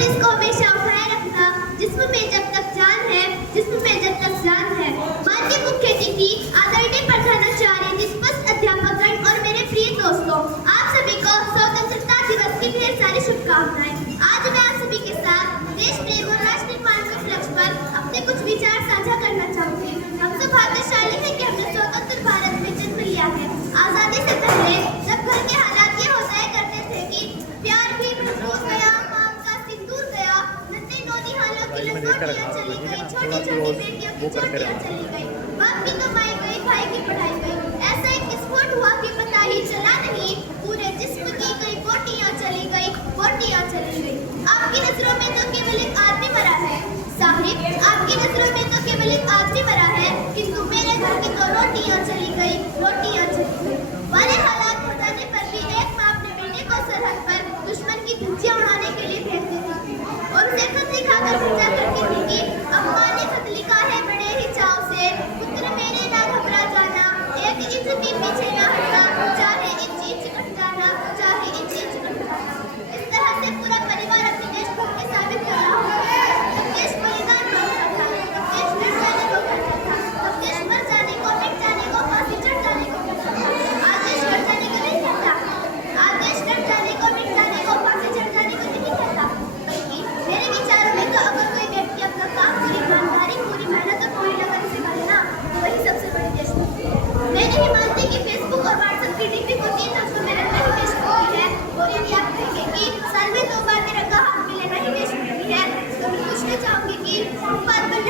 और इसको हमेशा उठाए रखना। जिस्म में जब तक जान है, जिस्म में जब तक जान है। माननीय मुख्य अतिथि, आदरणीय प्रधानाचार्य, निष्पक्ष अध्यापकगण और मेरे प्रिय दोस्तों, आप सभी को स्वतंत्रता दिवस की ढेर सारी शुभकामनाएं। आज मैं आप सभी के साथ देश प्रेम और राष्ट्र निर्माण के उपलक्ष्य पर अपने कुछ विचार साझा करना चाहूंगी। हम सब भाग्यशाली हैं कि हमने स्वतंत्र भारत में जन्म लिया है। आजादी से पहले जब घर के हालात ये होता करते थे कि प्यार भी भड़क गया, मांग का सिंदूर गया, नन्हे नौनिहालों की लंगोटियां चली गई, छोटी छोटी बेटियों की चोटियां चली गई, बाप की कमाई गई, भाई की पढ़ाई गई। ऐसा एक विस्फोट हुआ कि पता ही चला नहीं, पूरे जिस्म की कई बोटियां चली गई, बोटियां चली गई। आपकी नजरों में तो केवल एक आदमी मरा है साहिब, आपकी नजरों में तो केवल एक आदमी मरा है, किंतु मेरे घर की तो रोटियां चली गई, रोटियां चली गई। वाले हालात हो जाने पर भी एक माँ अपने बेटे को सरहद पर दुश्मन की धज्जियां उड़ाने के लिए भेज देती थी और उसे खत लिखाकर भेजा करती थी कि अम्मा ने खत लिखा है बड़े ही चाव से, पुत्र मेरे ना घबरा जाना, एक इंच भी पीछे ना हटना, चाहे इंच इंच कट जाना, चाहे इंच इंच कट जाना। इस तरह से पूरा परिवार अपने देशभक्त साबित कर रहा होता है। तब देश बलिदान हो रहा था, तब देश लड़ जाने को करता था, तब देश मर जाने को, मिट जाने को, फांसी चढ़ जाने को करता था। आज देश लड़ जाने को नहीं कहता, आज देश लड़ जाने को, मिट जाने को, फांसी चढ़ जाने को नहीं कहता, बल्कि मेरे विचारों में तो अगर कोई व्यक्ति अपना काम पूरी ईमानदारी, पूरी मेहनत और पूरी लगन से करे ना, तो वही सबसे बड़ी देशभक्ति है। मैं नहीं मानती कि फेसबुक और व्हाट्सएप की डिग्री को 3 लफ्जों में रखना ही देशभक्ति है और यदि आप कहेंगे कि साल में 2 बार तिरंगा हाथ में लेना ही देशभक्ति है, तो मैं पूछना चाहूंगी कि फुटपाथ पर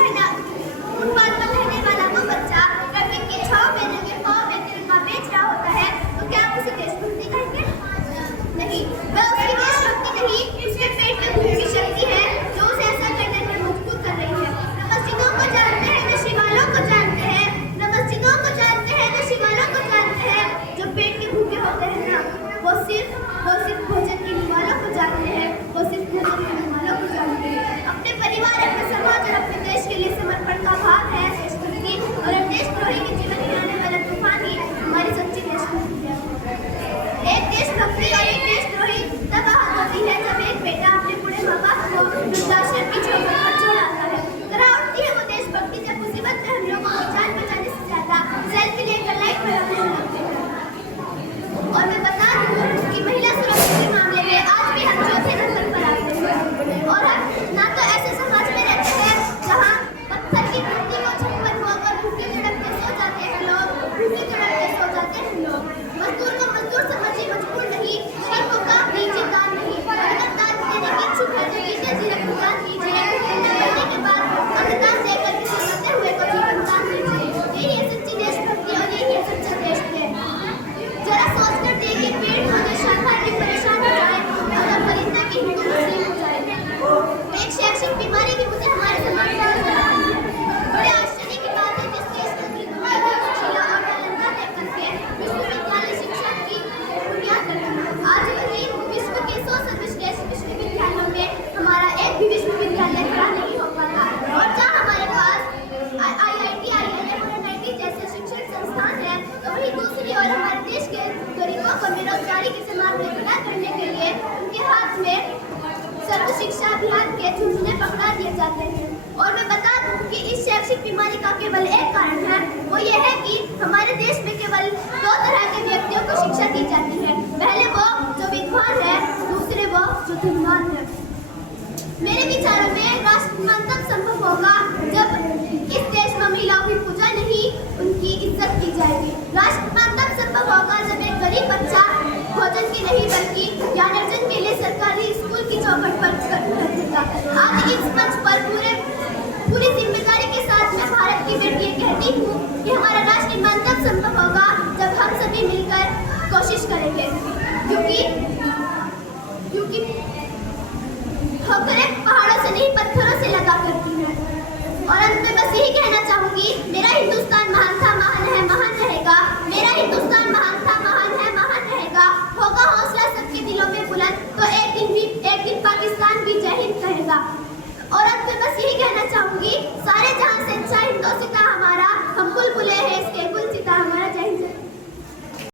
रहने वाला वो बच्चा ट्रैफिक की छांव में लगे पांव में तिरंगा बेच रहा होता है, तो क्या आप उसे देशभक्ति कहेंगे? नहीं, वह उसकी देशभक्ति नहीं, उसके पेट में भूख की शक्ति है जो उसे ऐसा करने पर मजबूर कर रही है। न मस्जिदों को जानते हैं, न शिवालों को जानते हैं, न मस्जिदों को जानते हैं, न शिवालों को जानते हैं। जो पेट के भूखे होते हैं ना, वो सिर्फ भोजन के निवालों को जानते हैं, वो सिर्फ भोजन के निवालों को जानते हैं। अपने परिवार, अपने समाज और अपने देश के लिए समर्पण का भाव है देशभक्ति, और अब देशद्रोही के जीवन में आने वाला तूफान ही हमारी सच्ची देशभक्ति है। एक देशभक्ति और एक देशद्रोही तब आहत होती है जब एक बेटा अपने बूढ़े माँ बाप को वृद्धाश्रम की चौखट पर छोड़ आता है। करा उठती है वो देशभक्ति जब मुसीबत में हम लोगों को जान बचाने से ज्यादा सेल्फी लेकर लाइक बढ़ाने लगते हैं। और मैं बता दूं कि महिला सुरक्षा के मामले में आज भी हम चौथे नंबर पर आते हैं और हम ना तो ऐसे समाज में रहते हैं जहाँ पत्थर की मूर्ति को छप्पर होकर भूखे तड़पते सो जाते हैं लोग, भूखे तड़पते सो जाते हैं लोग। मजदूर को मजदूर समझिए, मजबूर नहीं, श्रम को काम दीजिए, काम नहीं। अगर दान देने की इच्छुक है तो कीजिए, जीवन को दान दीजिए, मरने के बाद अनुदान देकर किसी मरते हुए को जीवन दान दीजिए। यही है सच्ची देशभक्ति और यही है सच्चा देश प्रेम। जरा सोच कर देखिए, पेड़ पौधे शानदार भी परेशान हो जाए अगर परिंदा की हिंदू मुस्लिम हो जाए। एक शैक्षिक बीमारी भी मुझे हमारे समाज में नजर आती है। बड़े आश्चर्य की बात है जिस देश ने अपनी दुनिया को जिला और नालंदा में करके विश्वविद्यालय शिक्षा की बुनियाद रखी, आज वही विश्व के 100 सर्वश्रेष्ठ विश्वविद्यालयों में हमारा एक भी विश्वविद्यालय खड़ा नहीं हो पाता। और जहाँ हमारे पास IIT, IIM और NIT जैसे शिक्षण संस्थान है, तो वही दूसरी ओर हमारे देश के गरीबों को बेरोजगारी के समाज में खड़ा करने के लिए उनके हाथ में सर्व शिक्षा अभियान के झुंझुने पकड़ा दिए जाते हैं। और मैं बता दूं कि इस शैक्षिक बीमारी का केवल एक कारण है, वो ये है कि हमारे देश में केवल 2 तरह के व्यक्तियों को शिक्षा दी जाती है। पहले वो जो विद्वान है, दूसरे वो जो धनवान है। मेरे विचारों में राष्ट्र निर्माण तब संभव होगा जब इस देश में महिलाओं की पूजा नहीं, उनकी इज्जत की जाएगी। राष्ट्र निर्माण तब संभव होगा जब एक गरीब बच्चा भोजन की नहीं बल्कि ज्ञान अर्जन के लिए सरकारी स्कूल की चौखट पर देगा। आज इस मंच पर पूरी जिम्मेदारी के साथ मैं भारत की बेटी कहती हूँ कि हमारा राष्ट्र निर्माण तब संभव होगा जब हम सभी मिलकर कोशिश करेंगे, क्योंकि ठोकरें पहाड़ों से नहीं पत्थरों से लगा करती हैं। और अंत में बस यही कहना चाहूंगी, मेरा हिंदुस्तान महान था, महान है, महान रहेगा। मेरा हिंदुस्तान महान था, महान है, महान रहेगा। होगा हौसला सबके दिलों में बुलंद, तो एक दिन पाकिस्तान भी जय हिंद कहेगा। और अंत में बस यही कहना चाहूंगी, सारे जहां से अच्छा हिंदोसिता हमारा, हम बुलबुले हैं